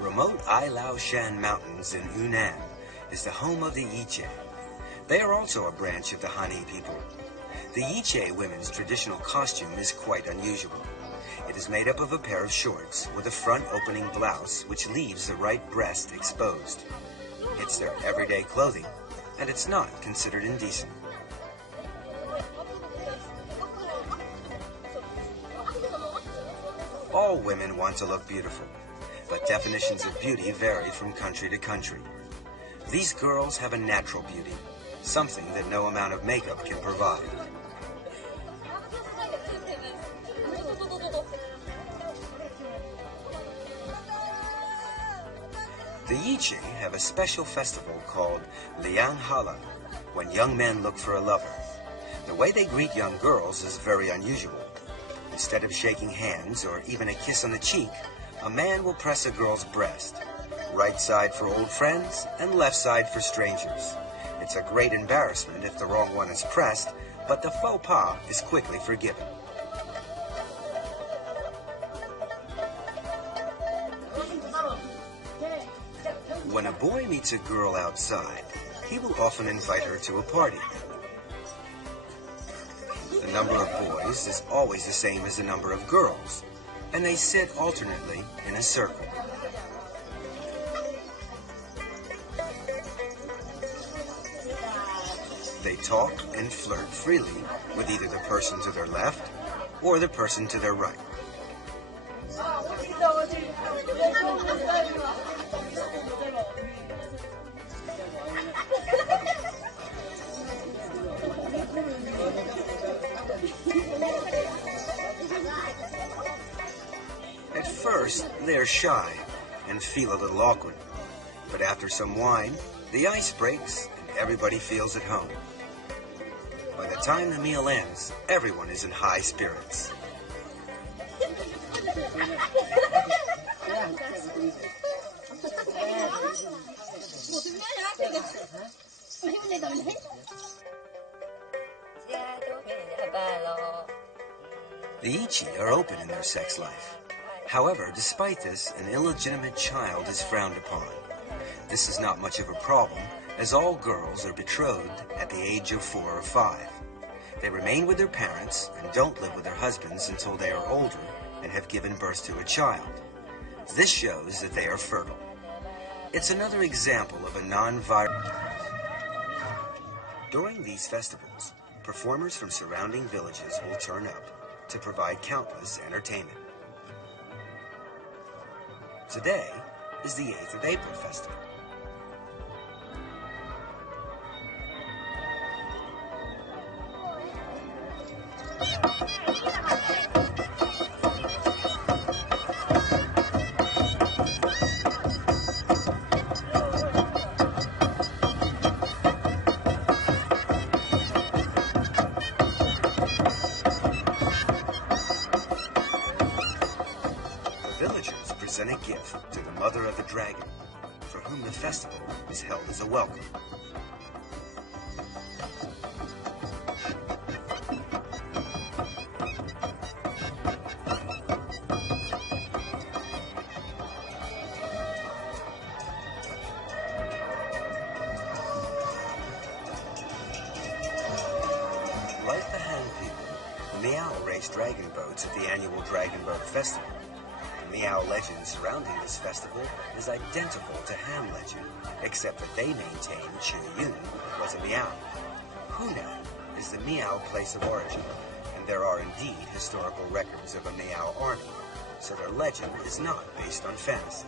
remote Ai Lao Shan Mountains in Yunnan is the home of the Yiche. They are also a branch of the Han people. The Yiche women's traditional costume is quite unusual. It is made up of a pair of shorts with a front opening blouse which leaves the right breast exposed. It's their everyday clothing, and it's not considered indecent. All women want to look beautiful, but definitions of beauty vary from country to country. These girls have a natural beauty, something that no amount of makeup can provide. The Yiche have a special festival called Liang Hala, when young men look for a lover. The way they greet young girls is very unusual. Instead of shaking hands or even a kiss on the cheek, a man will press a girl's breast. Right side for old friends and left side for strangers. It's a great embarrassment if the wrong one is pressed, but the faux pas is quickly forgiven. When a boy meets a girl outside, he will often invite her to a party. The number of boys is always the same as the number of girls, and they sit alternately in a circle. They talk and flirt freely with either the person to their left or the person to their right. At first, they're shy and feel a little awkward, but after some wine, the ice breaks and everybody feels at home. By the time the meal ends, everyone is in high spirits. The Yiche are open in their sex life. However, despite this, an illegitimate child is frowned upon. This is not much of a problem, as all girls are betrothed at the age of 4 or 5. They remain with their parents and don't live with their husbands until they are older and have given birth to a child. This shows that they are fertile. It's another example of a non-violent. During these festivals, performers from surrounding villages will turn up to provide countless entertainment. Today is the 8th of April festival. Villagers present a gift to the mother of the dragon, for whom the festival is held as a welcome. Like the Han people, Miao race dragon boats at the annual Dragon Boat Festival. The Miao legend surrounding this festival is identical to Han legend, except that they maintain Chi Yun was a Miao. Hunan is the Miao place of origin, and there are indeed historical records of a Miao army, so their legend is not based on fantasy.